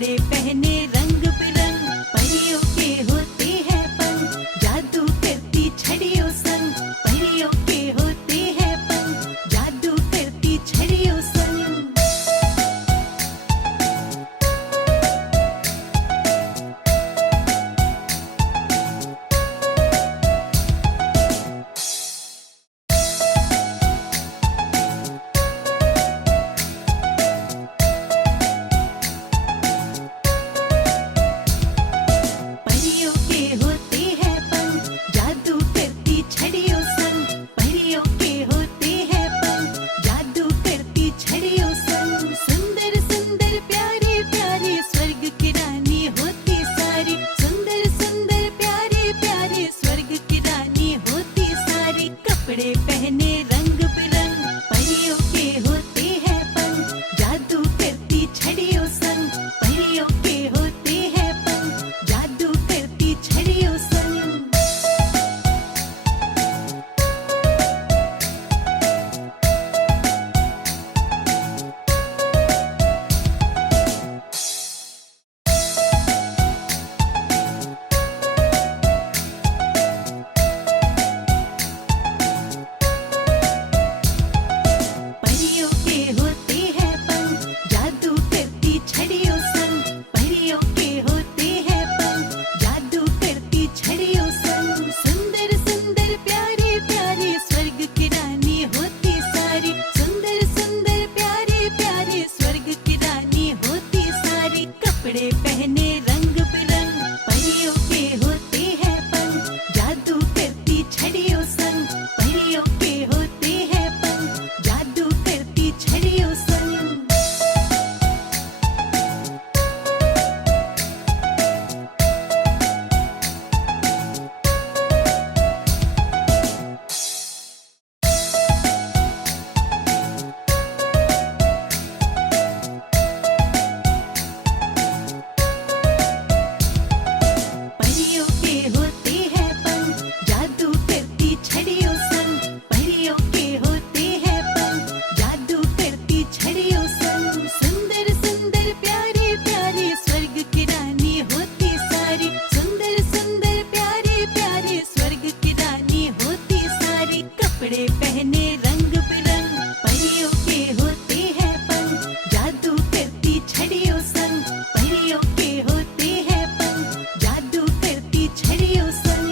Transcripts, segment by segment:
कपड़े पहने रंग बिरंग, परियों के होते हैं पंख, जादू करती छड़ियों संग, परियों के होते हैं पंख, जादू करती छड़ियों संग। परियों के होते हैं पंख, जादू करती छड़ियों संग, परियों के होते हैं पंख, जादू करती छड़ियों संग। सुंदर सुंदर प्यारे प्यारे स्वर्ग की रानी होती सारी, सुंदर सुंदर प्यारे प्यारे स्वर्ग की रानी होती सारी। कपड़े पहने रंग बिरंग, परियों के होते हैं पंख, जादू करती छड़ियों संग, परियों के होते हैं पंख, जादू करती छड़ियों संग। परियों के होते हैं पंख, जादू करती छड़ियों संग, परियों के होते हैं पंख, जादू करती छड़ियों संग। सुंदर सुंदर प्यारे प्यारे स्वर्ग की रानी होती सारी, सुंदर सुंदर प्यारे प्यारे स्वर्ग की रानी होती सारी। कपड़े पहने रंग बिरंग, परियों के होते हैं पंख, जादू करती छड़ियों संग, परियों के होते हैं पंख, जादू करती छड़ियों संग। परियों के होते हैं पंख, जादू करती छड़ियों संग, परियों के होते हैं पंख, जादू करती छड़ियों संग। सुंदर सुंदर प्यारे प्यारे स्वर्ग की रानी होती सारी, सुंदर सुंदर प्यारे प्यारे स्वर्ग की रानी होती सारी। कपड़े पहने रंग बिरंग, परियों के होते हैं पंख, जादू करती छड़ियों संग, परियों के होते हैं पंख, जादू करती छड़ियों संग।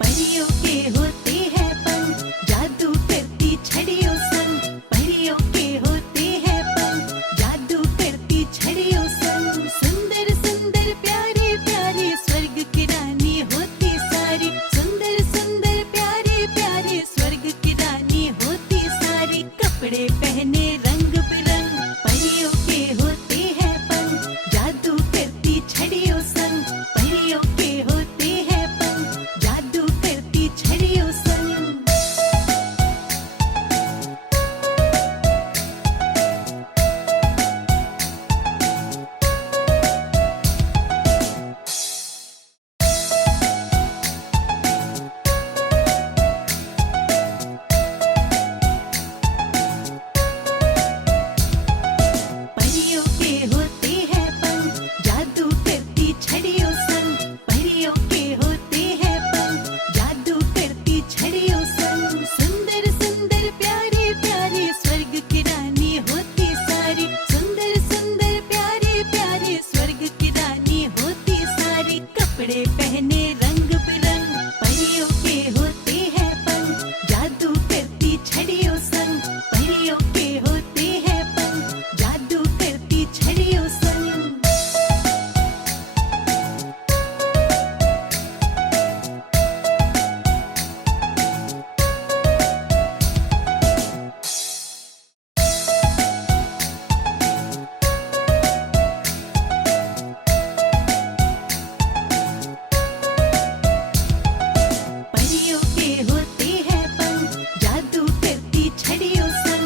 परियों के होते हैं पंख, जादू करती छड़ियों संग, परियों के होते हैं पंख, जादू करती छड़ियों संग। सुंदर सुंदर प्यारे प्यारे स्वर्ग की रानी होती सारी, सुंदर सुंदर प्यारे प्यारे स्वर्ग की रानी होती सारी। कपड़े पहने रंग बिरंग, परियों के होते हैं पंख, जादू करती छड़ियों संग, परियों के होते हैं पंख, जादू करती छड़ियों संग। परियों के होते हैं पंख, जादू करती छड़ियों संग, परियों के होते हैं पंख, जादू करती छड़ियों संग। सुंदर सुंदर प्यारे प्यारे स्वर्ग की रानी होती सारी, सुंदर सुंदर प्यारे प्यारे स्वर्ग की रानी होती सारी। कपड़े पहने रंग बिरंग, परियों के होते हैं पंख, जादू करती छड़ियों संग, परियों के होते हैं पंख, जादू करती छड़ियों संग। परियों के होते हैं पंख, जादू करती छड़ियों संग,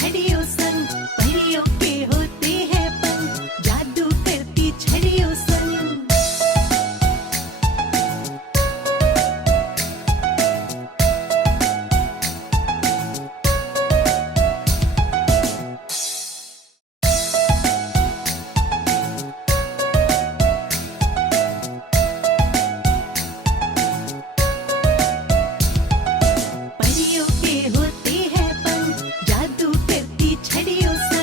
छड़ियों संग, परियों के होते हैं पंख, जादू करती छड़ियों संग। परियों के होते हैं पंख, जादू करती छड़ियों संग।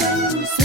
संग